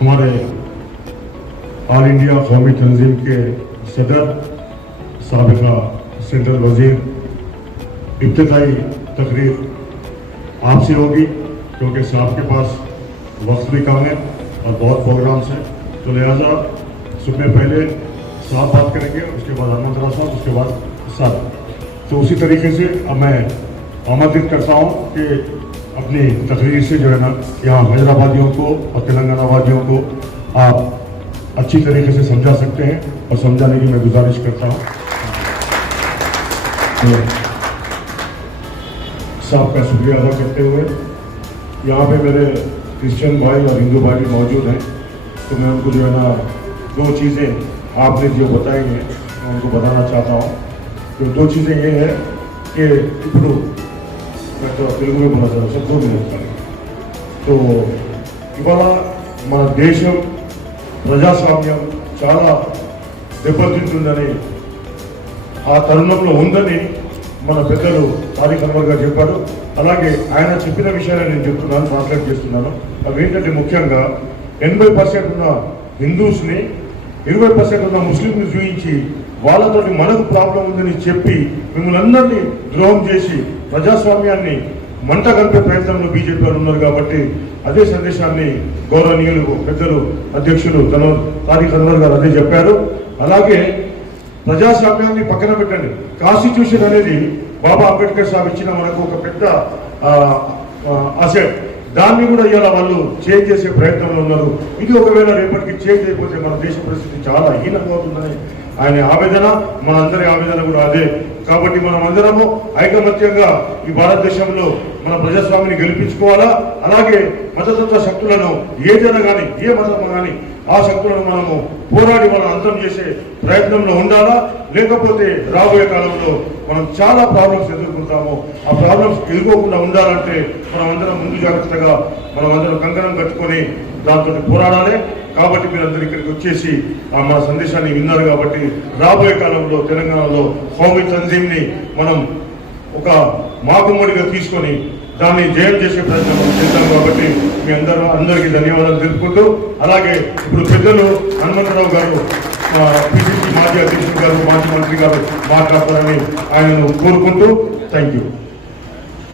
हमारे all India कौमी तंजीम के सदर साबिका सेंट्रल वजीर इब्तिदाई तकरीर आपसे होगी क्योंकि साहब के पास वक्त भी कम है और बहुत प्रोग्राम्स हैं, तो लिहाजा सबसे पहले साहब बात करेंगे, उसके बाद हनुमंतरा साहब, उसके बाद सब। तो उसी तरीके से अब मैं आमंत्रित करता हूँ कि अपनी तकरीर से जो है ना यहाँ हैदराबादियों को और तेलंगाना वादियों को आप अच्छी तरीके से समझा सकते हैं और समझाने की मैं गुजारिश करता हूँ। साहब का शुक्रिया अदा करते हुए यहाँ पे मेरे क्रिश्चियन भाई और हिंदू भाई भी मौजूद हैं, तो मैं उनको जो है ना दो चीज़ें आपने जो बताई हैं मैं उनको बताना चाहता हूँ। तो दो चीज़ें ये है कि ఇప్పుడు मैं तो తెలుగు में बोला सब दो मिनट तो ఇవాళ మన దేశం ప్రజాస్వామ్యం చాలా దెబ్బతింటుందని ఆ తరుణంలో ఉందని మన పెద్దలు తారిక్ అన్వర్ గారు చెప్పారు. అలాగే ఆయన చెప్పిన విషయాన్ని నేను చెప్తున్నాను, ట్రాన్స్లేట్ చేస్తున్నాను. అవి ఏంటంటే ముఖ్యంగా 80% ఉన్న హిందూస్ని 20% ఉన్న ముస్లింని చూపించి వాళ్ళతో మనకు ప్రాబ్లం ఉందని చెప్పి మిమ్మల్ని అందరినీ ద్రోహం చేసి ప్రజాస్వామ్యాన్ని మంట కలిపే ప్రయత్నంలో బీజేపీ వాళ్ళు ఉన్నారు. కాబట్టి అదే సందేశాన్ని గౌరవనీయులు పెద్దలు అధ్యక్షులు తారిక్ అన్వర్ గారు అదే చెప్పారు. అలాగే ప్రజాస్వామ్యాన్ని పక్కన పెట్టండి, కాన్స్టిట్యూషన్ అనేది బాబా అంబేద్కర్ సాబ్ ఇచ్చిన మనకు ఒక పెద్ద అసెట్, దాన్ని కూడా ఇవాళ వాళ్ళు చేంజ్ చేసే ప్రయత్నంలో ఉన్నారు. ఇది ఒకవేళ రేపటికి చేంజ్ అయిపోతే మన దేశ పరిస్థితి చాలా హీనంగా అవుతుందని ఆయన ఆవేదన, మనందరి ఆవేదన కూడా అదే. కాబట్టి మనం అందరము ఐకమత్యంగా ఈ భారతదేశంలో మన ప్రజాస్వామ్యాన్ని గెలిపించుకోవాలా. అలాగే మతతత్వ శక్తులను ఏదైనా కానీ ఏ మతం కానీ ఆ శక్తులను మనము పోరాడి మనం అంతం చేసే ప్రయత్నంలో ఉండాలా. లేకపోతే రాబోయే కాలంలో మనం చాలా ప్రాబ్లమ్స్ ఎదుర్కొంటాము. ఆ ప్రాబ్లమ్స్ ఎదుర్కోకుండా ఉండాలంటే మనం అందరం ముందు జాగ్రత్తగా మనం అందరం కంకణం కట్టుకొని దాంతో పోరాడాలి. కాబట్టి మీరందరూ ఇక్కడికి వచ్చేసి మన సందేశాన్ని విన్నారు. కాబట్టి రాబోయే కాలంలో తెలంగాణలో కౌమీ తంజీమ్ని మనం ఒక మాగుమ్మడిగా తీసుకొని దాన్ని జయం చేసే ప్రయత్నం చేద్దాం. కాబట్టి మీ అందరికీ ధన్యవాదాలు తెలుపుకుంటూ, అలాగే ఇప్పుడు పెద్దలు హనుమంతరావు గారు పిసిసి మాజీ అధ్యక్షుడు గారు, మాజీ మంత్రి గారు మాట్లాడతారని ఆయనను కోరుకుంటూ థ్యాంక్ యూ.